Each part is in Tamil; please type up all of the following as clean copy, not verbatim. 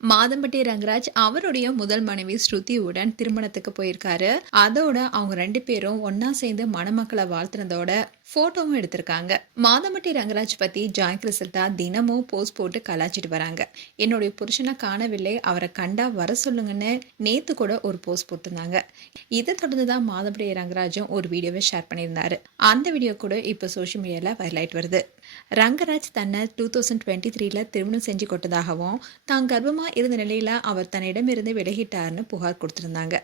மாதம்பட்டி ரங்கராஜ் அவருடைய முதல் மனைவி ஸ்ருதியுடன் திருமணத்துக்கு போயிருக்காரு. அதோட அவங்க 2 பேரும் ஒன்னா சேர்ந்து மணமக்களை வாழ்த்துனதோட போட்டோவும் எடுத்திருக்காங்க. மாதம்பட்டி ரங்கராஜ் பத்தி ஜாய் கிறிசல்தா தினமும் போஸ்ட் போட்டு கலாச்சிட்டு வராங்க. என்னுடைய புருஷனை காணவில்லை, அவரை கண்டா வர சொல்லுங்கன்னு நேத்து கூட ஒரு போஸ்ட் போட்டிருந்தாங்க. இதை தொடர்ந்துதான் மாதம்பட்டி ரங்கராஜும் ஒரு வீடியோவை ஷேர் பண்ணியிருந்தாரு. அந்த வீடியோ கூட இப்ப சோசியல் மீடியால வைரல் ஆயிட்டு வருது. ரங்கராஜ் தன்னை 2023 திருமணம் செஞ்சு கொட்டதாகவும் தான் கர்ப்பமா இருந்த நிலையில அவர் தன்னிடமிருந்து விலகிட்டார்னு புகார் கொடுத்திருந்தாங்க.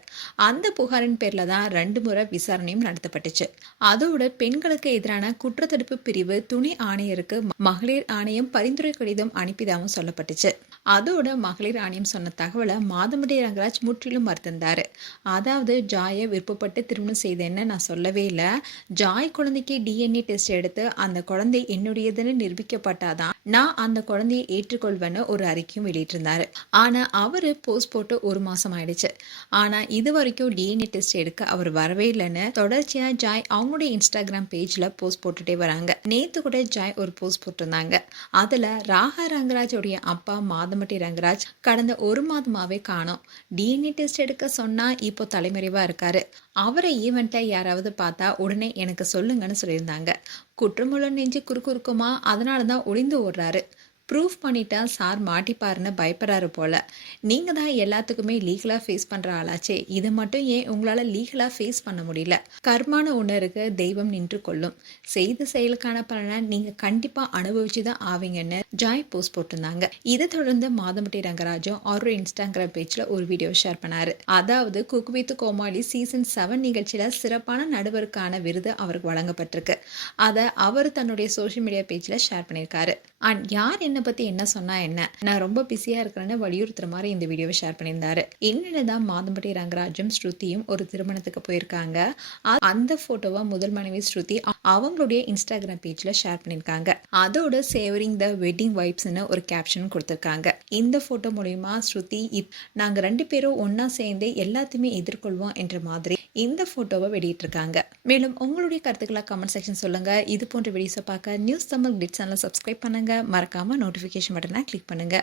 அந்த புகாரின் பேர்ல தான் 2 முறை விசாரணையும் நடத்தப்பட்டுச்சு. அதோட பெண்களுக்கு எதிரான குற்றத்தடுப்பு பிரிவு துணை ஆணையருக்கு மகளிர் ஆணையம் பரிந்துரை கடிதம் அனுப்பியதாகவும் சொல்லப்பட்டுச்சு. அதோட மகளிர் ஆணையம் சொன்ன தகவலை மாதம்பட்டி ரங்கராஜ் முற்றிலும் மறுத்திருந்தாரு. அதாவது ஜாயை விருப்பப்பட்டு திருமணம் செய்தேன்னு நான் சொல்லவே இல்லை, ஜாய் குழந்தைக்கு DNA டெஸ்ட் எடுத்து அந்த குழந்தை என்னுடையதுன்னு நிரூபிக்கப்பட்டாதான் நான் அந்த குழந்தையை ஏற்றுக்கொள்வேன்னு ஒரு அறிக்கையும் வெளியிட்டிருந்தாரு. ஆனா அவரு போஸ்ட் போட்டு 1 மாசம் ஆயிடுச்சு. ஆனா இது வரைக்கும் DNA டெஸ்ட் எடுக்க அவர் வரவே இல்லைன்னு தொடர்ச்சியா ஜாய் அவங்களுடைய இன்ஸ்டாகிராம் பேஜ்ல போஸ்ட் போட்டுட்டே வராங்க. நேத்து கூட ஜாய் ஒரு போஸ்ட் போட்டிருந்தாங்க. அதுல ராகா ரங்கராஜோடைய அப்பா மாதம்பட்டி ரங்கராஜ் கடந்த 1 மாதமாவே காணோம், DNA டெஸ்ட் எடுக்க சொன்னா இப்போ தலைமறைவா இருக்காரு, அவரை ஈவெண்ட்டை யாராவது பார்த்தா உடனே எனக்கு சொல்லுங்கன்னு சொல்லியிருந்தாங்க. குற்றமுள்ள நெஞ்சு குறுக்குறுக்குமா, அதனால தான் ஒளிந்து ஓடுறாரு, ப்ரூஃப் பண்ணிட்டா சார் மாட்டிப்பாருன்னு பயப்படுறாரு போல. நீங்க தான் எல்லாத்துக்குமே லீகலா ஃபேஸ் பண்ற ஆளாச்சே, இதை மட்டும் ஏன் உங்களால லீகலா ஃபேஸ் பண்ண முடியல? கர்மான ஒன்று இருக்கு, தெய்வம் நின்று கொள்ளும், செய்த செயலுக்கான பலனை நீங்க கண்டிப்பா அனுபவிச்சுதான் ஆவீங்கன்னு ஜாய் போஸ்ட் போட்டிருந்தாங்க. இதை தொடர்ந்து மாதம்பட்டி ரங்கராஜும் அவரோட இன்ஸ்டாகிராம் பேஜ்ல ஒரு வீடியோ ஷேர் பண்ணாரு. அதாவது குக் வித் கோமாளி சீசன் 7 நிகழ்ச்சியில சிறப்பான நடுவருக்கான விருது அவருக்கு வழங்கப்பட்டிருக்கு. அதை அவர் தன்னுடைய சோஷியல் மீடியா பேஜ்ல ஷேர் பண்ணியிருக்காரு. அண்ட் யார் என்னை பத்தி என்ன சொன்னா என்ன, நான் ரொம்ப பிஸியா இருக்கிறேன்னு வலியுறுத்துற மாதிரி இந்த வீடியோவை ஷேர் பண்ணியிருந்தாரு. இன்னுதான் மாதம்பட்டி ரங்கராஜும் ஸ்ருதியும் ஒரு திருமணத்துக்கு போயிருக்காங்க. அந்த போட்டோவை முதல் மனைவி ஸ்ருதி அவங்களுடைய இன்ஸ்டாகிராம் பேஜ்ல ஷேர் பண்ணியிருக்காங்க. அதோட சேவரிங் த வெட்டிங் வைப்ஸ்னு ஒரு கேப்ஷன் கொடுத்திருக்காங்க. இந்த போட்டோ மூலமா ஸ்ருதி நாங்க 2 பேரும் ஒன்னா சேர்ந்து எல்லாத்தையுமே எதிர்கொள்வோம் என்ற மாதிரி இந்த போட்டோவை வெளியிட்டிருக்காங்க. மேலும் உங்களுடைய கருத்துக்களை கமெண்ட் செக்ஷன் சொல்லுங்க. இது போன்ற வீடியோஸை பார்க்க நியூஸ் தமிழ் கிளிட்ஸ் சேனலை சப்ஸ்கிரைப் பண்ணுங்க. மறக்காம நோட்டிஃபிகேஷன் பட்டனை கிளிக் பண்ணுங்க.